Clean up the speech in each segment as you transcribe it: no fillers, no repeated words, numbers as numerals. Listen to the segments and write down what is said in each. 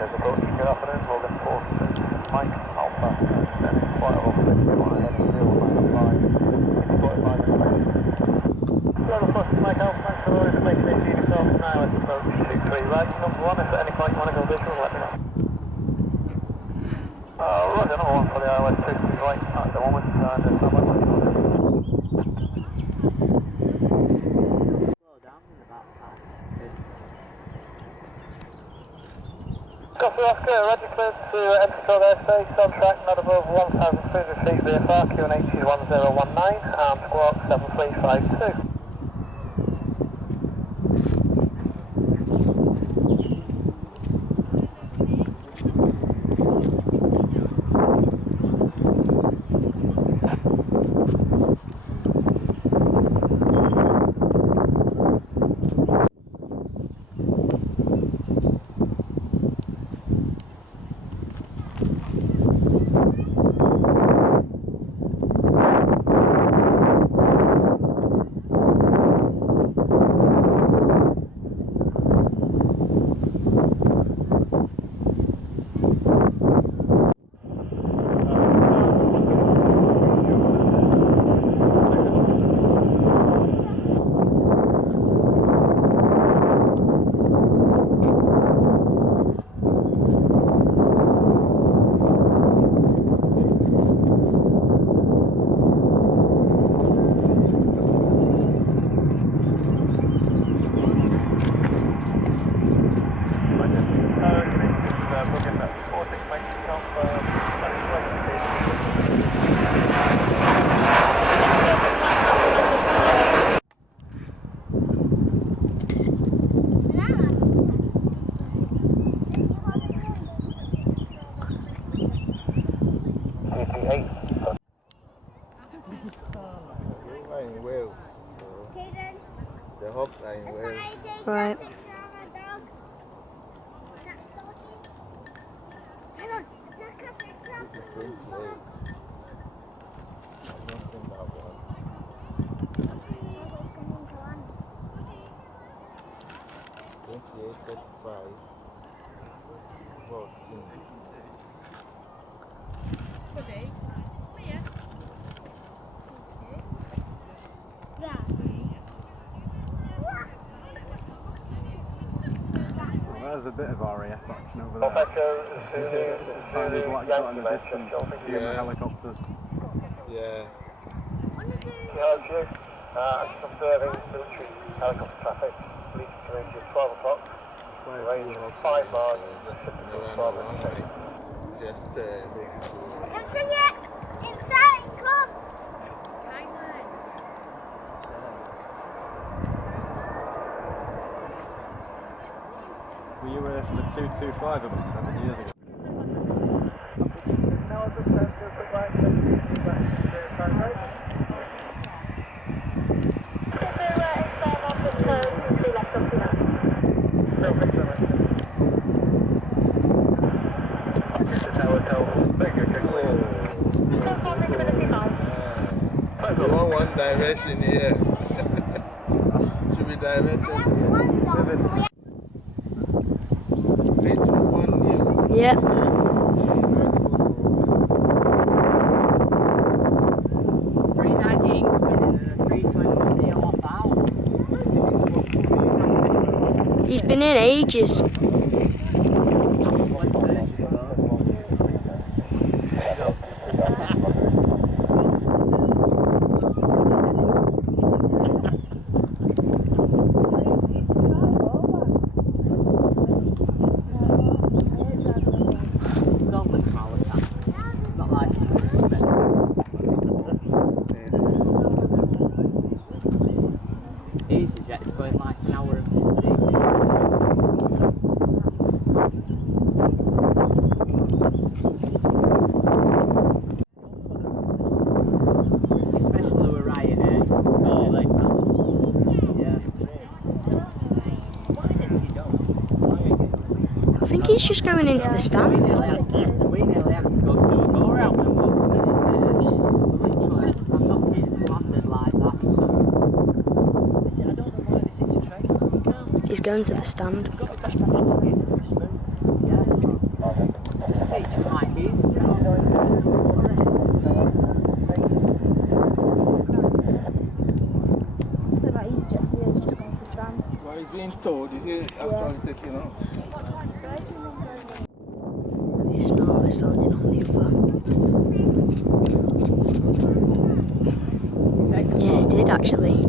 There's a boat you get off and we'll get forced to Mike Alpha, and then quite a lot of things you want to head and real line 5, 45 minutes. The other first Mike Alpha, thanks for orders, making it to yourself now at approach 23 right. Number 1, if at any point you want to go visual, let me know. Roger, number 1 for the iOS 23 right at the moment, and there's not much to do. Copy Oscar, Roger cleared to enter code airspace, on track not above 1,300 feet VFR, QNH is 1019, and squawk 7352. The hops are in Wales. Right. This is 28. I've not seen that one. 28, 35, 14. There's a bit of RAF action over there. Tiny black dot in the distance, human helicopters. Yeah. Just observing military helicopter traffic, leading to range of 12 o'clock, range of 5 miles, typical 12 o'clock. Just make it cool. Let's sing it! Inside, come! Were you for the 225 about 7 years ago? Now I'll just do a quick line check to back to the side road. No, thanks very much. This is our hotel. Thank you, check We want one direction here. Should be directed here. 321 new. Yeah. He's been in ages. EasyJet's going like an hour and 15. Especially with Ryanair. Oh, they cancelled. Yeah. I think he's just going into the stand. We nearly had to go do a go around and walk. Literally, I'm not kidding, landed like that. He's going to the stand. Yeah. stowed, is it? After taking off. It's not, it's landing on the other. Yeah, it did actually.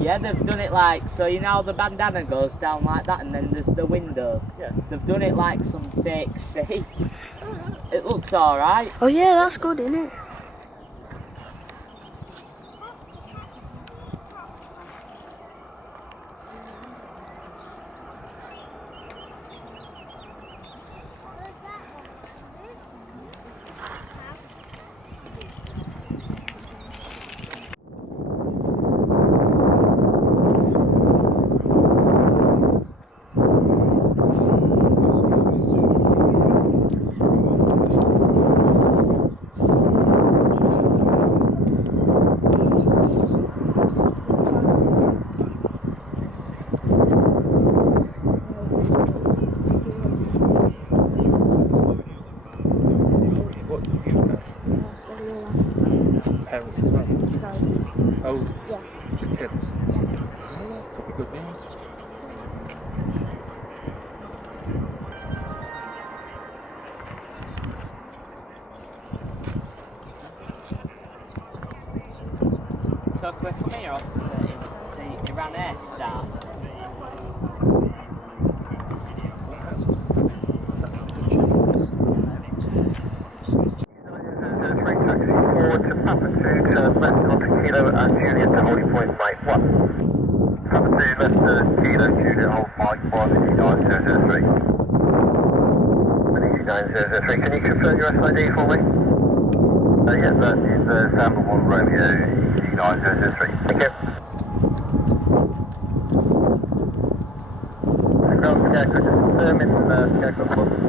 Yeah, they've done it like, so you know the bandana goes down like that and then there's the window. Yeah. They've done it like some fake safe. It looks alright. Oh yeah, that's good, isn't it? Parents as well? Oh, yeah. The kids? Could be good news. So can we come here off to see Iran Air start? Left onto Kilo and Juliet to holding point Mike 1. Papa 2 left to Kilo, Juliet hold Mike 1, 9003. 9003, can you confirm your SID for me? Yes, that is Samba 1 Romeo, 9003. Thank you. Ground Scarecrow, just confirming Scarecrow 1.